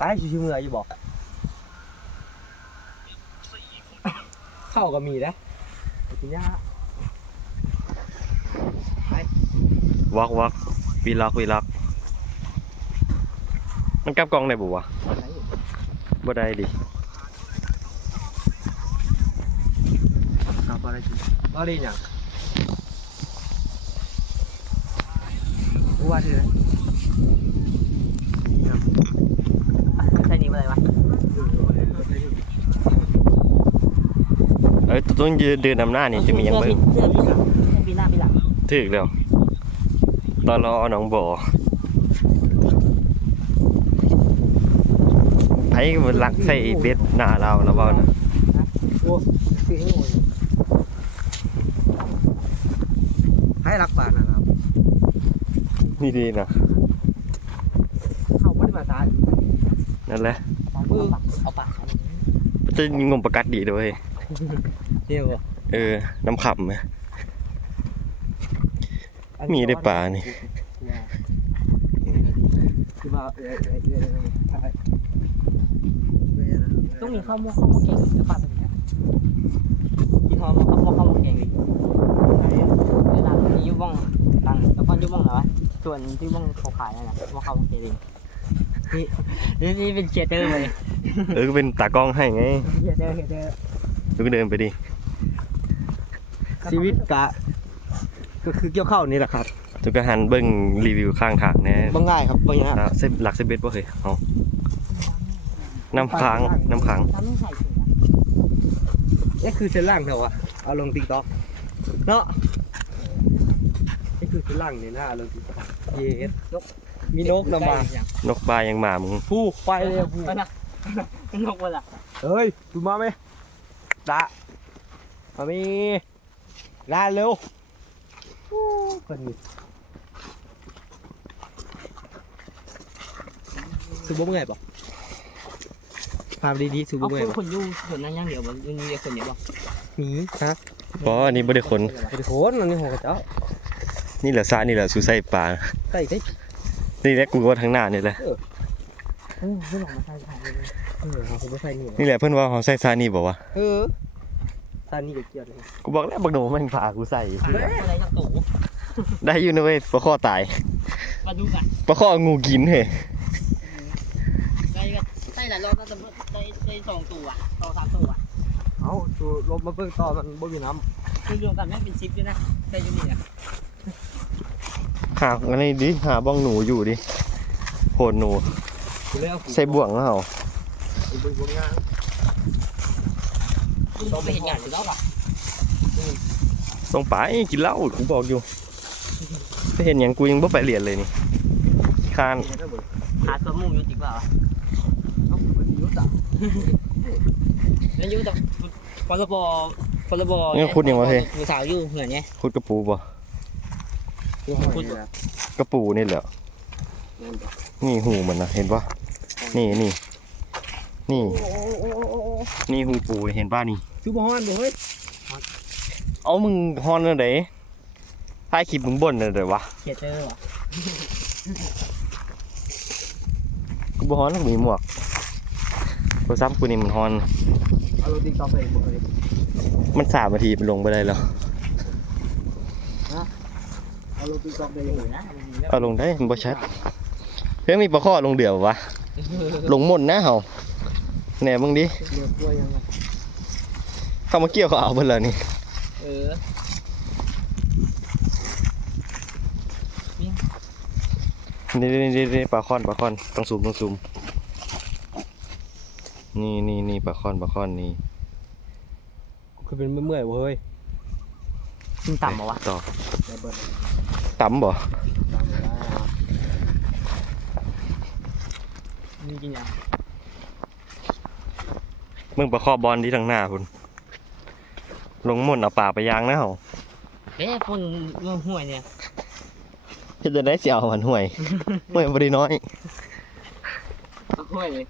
ตายชิวๆเมื่อยอยู่บอกเข้าก็มีนะไปกินยาวักวักวีล็อกวีล็อกมันกลับกล้องได้บุวะบ่ได้ดิครับอะไรกินก็ดีอย่างว่าที่ไหน ใช่นี้อะไรวะเอ้ยตัวต้องยืนเดินนำหน้านี่จะมีหยังเสื้เบิ่องเสื้อพี่หลังพี่หน้าพี่หลังถึกแล้วตอนรอหนองบ่อไผมันลักใส่เบ็ดหน้าเราแล้วบ่นะโอ้คือให้หมดให้รักป่านนะครับนี่ดีนะ เขาไม่ได้มาตาย นั่นแหละเอาปากจะงมประกัดดีด้วยเที่ยวเออ น้ำขำไหมมีได้ป่านี่คือว่าเออเออเออเออต้องมีข้าวหม้อข้าวหม้อแกงเดี๋ยวปากเป็นไงที่ข้าวหม้อข้าวหม้อข้าวหม้อแกงอีกเวลาที่ยุบบ้องตังแล้วก็ยุบบ้องเหรอวะส่วนที่บ้องเขาขายนั่นแหละหม้อข้าวหม้อแกง นี่นี่นี่เป็นเชียร์เตอร์เลยเออก็เป็นตากล้องให้ไงเชียร์เตอร์เชียร์เตอร์ดูก็เดินไปดิชีวิตกะ ก็คือเกี่ยวข้าวนี่แหละครับทุกก็หันเบิ่งรีวิวข้างทางแน่บ่ง่ายครับบ่ยากอะเซฟหลักเซฟเบ็ดบ่เคยเอาน้ำค้างน้ำค้างทำให้ใส่ถุงนี่คือเส้นล่างเถอะวะเอาลงติ๊กต็อกเนาะนี่ คือเส้นล่างนี่นะเอาลงติ๊กต็อกเย็ดนกมีนกนำมานกปลายังมามึงผู้ไปเลยผู้เอานะนกวันละเฮ้ยดูมาไหมตามามีลาเร็วอู้คนนี้สูบบ่เมื่อยปะพาไปดีๆสูบบ่เอาเมื่อยคนปะคนอยู่ส่วนนั้นยังเดี๋ยวมันมีคนเดียวบ่หมีฮะเพราะอันนี้บ่ได้ขนไปโขนอันนี้หัวกระเจ้า นี่แหละซานี่แหละสูใส่ปลาใส่ใส่นี่แหละกูว่าทางหน้านี่แหละเออไม่ลองมาใส่ถ่ายเลยเออเอาผมไม่ใส่นี่นี่แหละเพิ่นว่าเขาใส่ซานี่บอกว่าเออตานี่ก็เกี่ยวเลยกูบอกแล้วบักโหนแม่งพากูใส่อะไรกับตู่ได้อยู่นะเว้ยปลาข้อตายมาดูกันปลาข้องูกินเฮ้ยได้กับได้หลายรอบแล้วแต่ได้ได้สองตัวสองสามตัวเอาสูลมมาเพิ่งต่อมันบ่มีน้คือรวมกันแม่เป็นซิปด้วยนะได้ยูนี่อะ หาอันนี้ดิ หาบ้องหนูอยู่ดิโหดหนูำกูเลยเอาใส่บ่วงแล้วเหรอกูเป็นคนงานต้องไปเห็นงานอยู่แล้วป่ะต้องไปกินเหล้ากูบอกอยู่ไปเห็นอย่างกูยังบ่ไปเรียนเลยนี่คานหาตัวมุมอยู่จริงเปล่าเอาไปยุติแล้วยูแต่พลบพลบมือสาวอยู่เหมือนไงคุดกระปูบ่ พูดกระปูนี่แหละนี่หูมันนะเห็นปะนี่นี่นี่นี่หูปูเห็นป่ะนี่ชูบอลบ่เฮ้ยเอามึงฮอนอะไรถ่ายคลิปมึงบ่นอะไรวะเขียเจอวะกูบ่ฮอนกูมีหมวกโทรศัพท์กูนี่มันฮอน เอาลงติ๊กต็อกไปบ่เฮ้ยมันสามนาทีมันลงไปได้แล้ว เอาลงติ๊กต็อกไปอยังยู่ไงนะเอาลงได้มันบ่ชัดเฮ้ยมีปลาข้อลงเดี่ยววะลงหมดนะเฮาแหน่มึงดิเลือกตัวยังไงเข้ามาเกี่ยวเขาเอาเพิ่นแล้วนี่เออนี่นี่นี่นี่ปลาข้อนปลาข้อนต้องซูมต้องซูมนี่นี่นี่ปลาข้อนปลาข้อนนี่คือเป็นเมื่อยบ่เฮ้ย มันต่ำมาวะต่อได้เบิดต่ำบ่ตามเวลามีจริงอะมึงปลาข้อบอลที่ทางหน้าพุ่นลงหม่นเอาปลาไปยางนะเฮาเอ๊ะคนเมืองห้วยเนี่ยเฮ็ดจะได้สิเอาหันห่วยห่วยบ่ได้น้อยห้วยเลย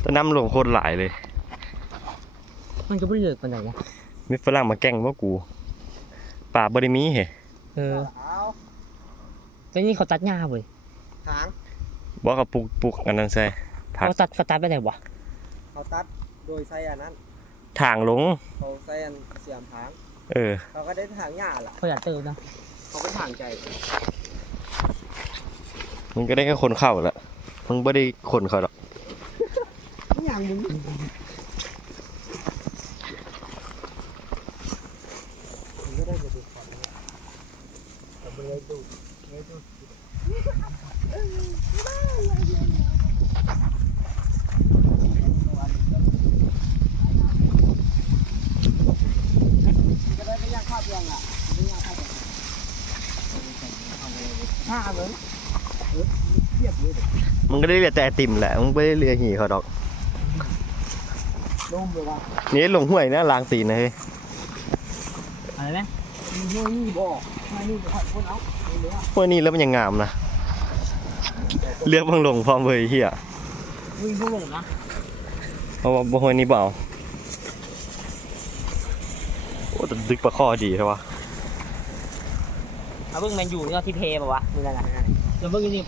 แต่น้ำลงโคตรหลายเลย มันก็ไม่เลิกปานไหนนะ มีฝรั่งมาแกล้งว่ากูปลาบ่ได้มีเฮ้เออแล้วนี่เขาตัดหญ้าเว้ยทางบ่กับปลูกปลูกอันนั้นใส่ผักเขาตัดเขาตัดไปไหนวะเขาตัดโดยใส่อันนั้นทางลงเขาใส่อันเสียมผางเออ เขาก็ได้ทางหญ้าล่ะเขาอยากเติมนะเขาก็ทางใจมึงก็ได้แค่คนเข้าแหละมึงไม่ได้คนเขาหรอกอย่างมึง มึงก็ได้เรียกแต่ไอติมแหละ มึงไม่ได้เรียกหีเขาดอกลมเลยว่ะนี่ลงห้วยนะล้างตีนนะเฮ้ยอะไรไหมมีห้วยนี่บ่ห้วยนี่บ่คนเอา เอาเนื้อห้วยนี้แล้วมันยังงามนะเลือกบังลงพร้อมเลยเฮียวิ่งพวกผมนะเพราะว่าบ่ห้วยนี้เปล่าโอ้แต่ดึกปลาข้อดีใช่ปะเอาเบิ่งแมนยูนี่เอาที่เพย์ป่าวะนี่แหละนะแล้วเบิ่งอยู่นี่